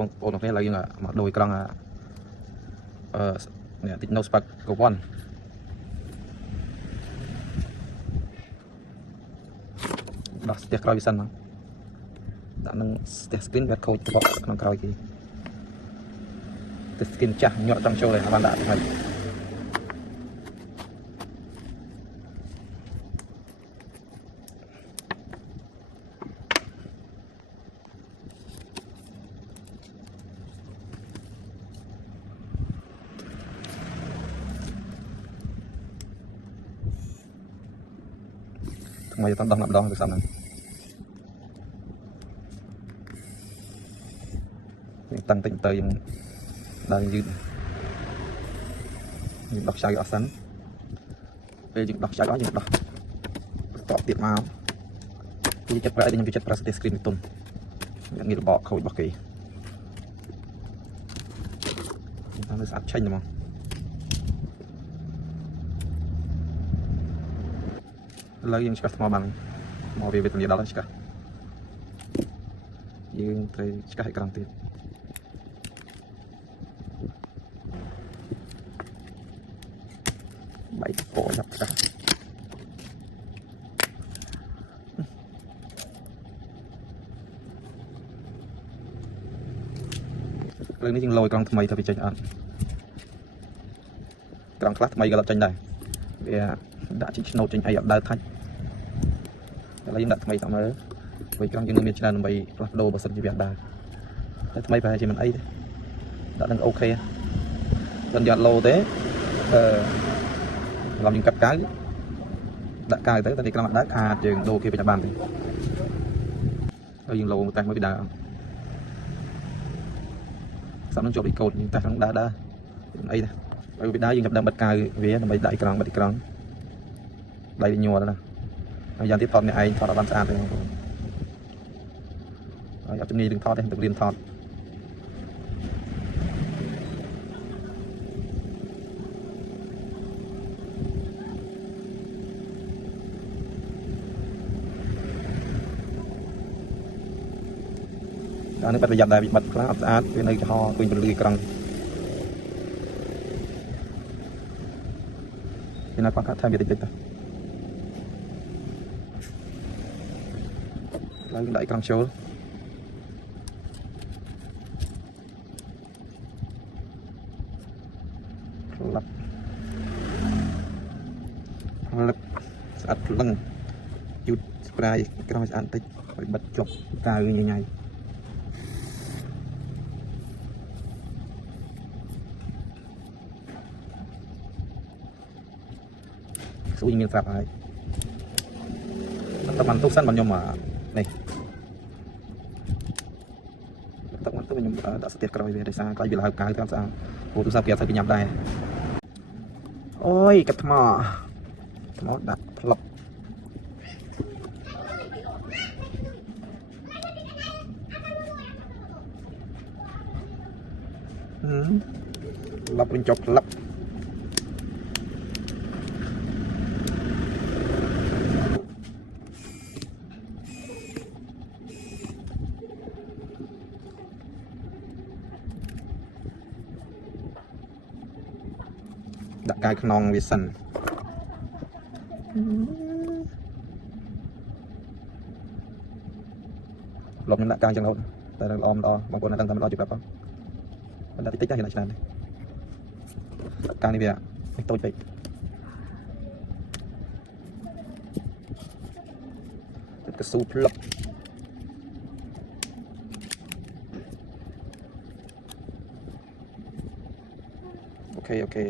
បងប្អូនទាំងគ្នាឡើយយើងមកដូចក្រង់នេះតិច no spark កវ៉ាន់ដោះស្ទះក្រោយវាសិនហ្នឹងដាក់នឹងស្ទះ screen វាខូចបកក្នុងក្រោយគេស្ទះ screen ចាស់ញាក់ចង់ចូលហើយបានដាក់ថ្មីថ្មីទៅដោះម្ដងទៅសិនហ្នឹងតាំងតិចទៅយើងដើរយឺតយើងដោះខ្ចៅអស់សិនពេលយើងដោះខ្ចៅអស់យើងដោះបន្តទៀតមកពីចិត្តប្រាក់ខ្ញុំពីចិត្តប្រាក់ស្ទះ screen ទុនយ៉ាងនេះរបកខូចរបស់គេតាមវាស្អាតឆេញហ្មងឥឡូវយើងឆ្កាស់ថ្មបានមកវាវេទនាដល់ហើយឆ្កាស់យើងត្រូវឆ្កាស់ឲ្យក្រង់ទៀតបាយពណ៌ចាប់ឆ្កាស់លើនេះយើងលយក្រង់ថ្មីទៅវាចេញអត់ក្រង់ខ្លះថ្មីក៏អត់ចេញដែរវាដាក់ជីឆ្នោតចេញអីអត់ដើរថាច់ឥឡូវយើងដាក់ថ្មីតាមមើលវិញក្រង់យើងមានច្រើនដើម្បីផ្លាស់ប្ដូរបើសិនជាវាអត់ដើរតែថ្មីប្រហែលជាមិនអីទេដាក់នឹងអូខេមិនយកឡូទេឡំយើងកាត់កាវដាក់កាវទៅតែនេះក្រង់អត់ដើរខាតយើងដូរគេពេញបានទេហើយយើងឡូតែមកពីដើរសាប់នឹងជាប់អ៊ីកូតយើងតែខាងដើរអីទេហើយពីដើរយើងចាប់ដើមបិទកាវវាដើម្បីដាក់អ៊ីក្រង់បិទអ៊ីក្រង់ដៃវាញ័រណាហើយយ៉ាងទៀតថតនេះឯងថតឲ្យបានស្អាតទេបងប្អូនហើយអត់ជំនាញរឿងថតទេទៅរៀនថតអានេះបាត់ប្រយ័ត្នដែរវាបាត់ខ្លះអត់ស្អាតវានៅចំហឃើញពលឺអ៊ីក្រង់វានៅគាត់ថែមវាតិចទៅឡើងដាក់អ៊ីក្រង់ចូលផ្លាប់ស្អាតភ្លឹងយូតស្ប្រាយក្រោយស្អាតតិចឲ្យបិទជាប់កាវញ៉ៃស្អ៊ុយមានស្រាប់ហើយតែបានទុកសិនបានខ្ញុំនេះទឹកមកទៅខ្ញុំដាក់ស្ទះក្រោយវាដោយសារក្រោយវាលហៅកាវតាមស្អាតព្រោះទូរស័ព្ទគេអត់ទៅញ៉ាំដែរអូយកាត់ថ្មដាក់ផ្លុកឡប់វិញចុកផ្លុកដាក់កាយខ្នងវាសិនលប់ខ្ញុំដាក់កាយចឹងរហូតតែល្អម្ដងបងប្អូននៅតាមម្ដងជិះប្រាប់បងបន្តិចតិចតែឆ្នាំនេះកាយនេះវាតូចពេកទឹកកស៊ូផ្លុកអូខេ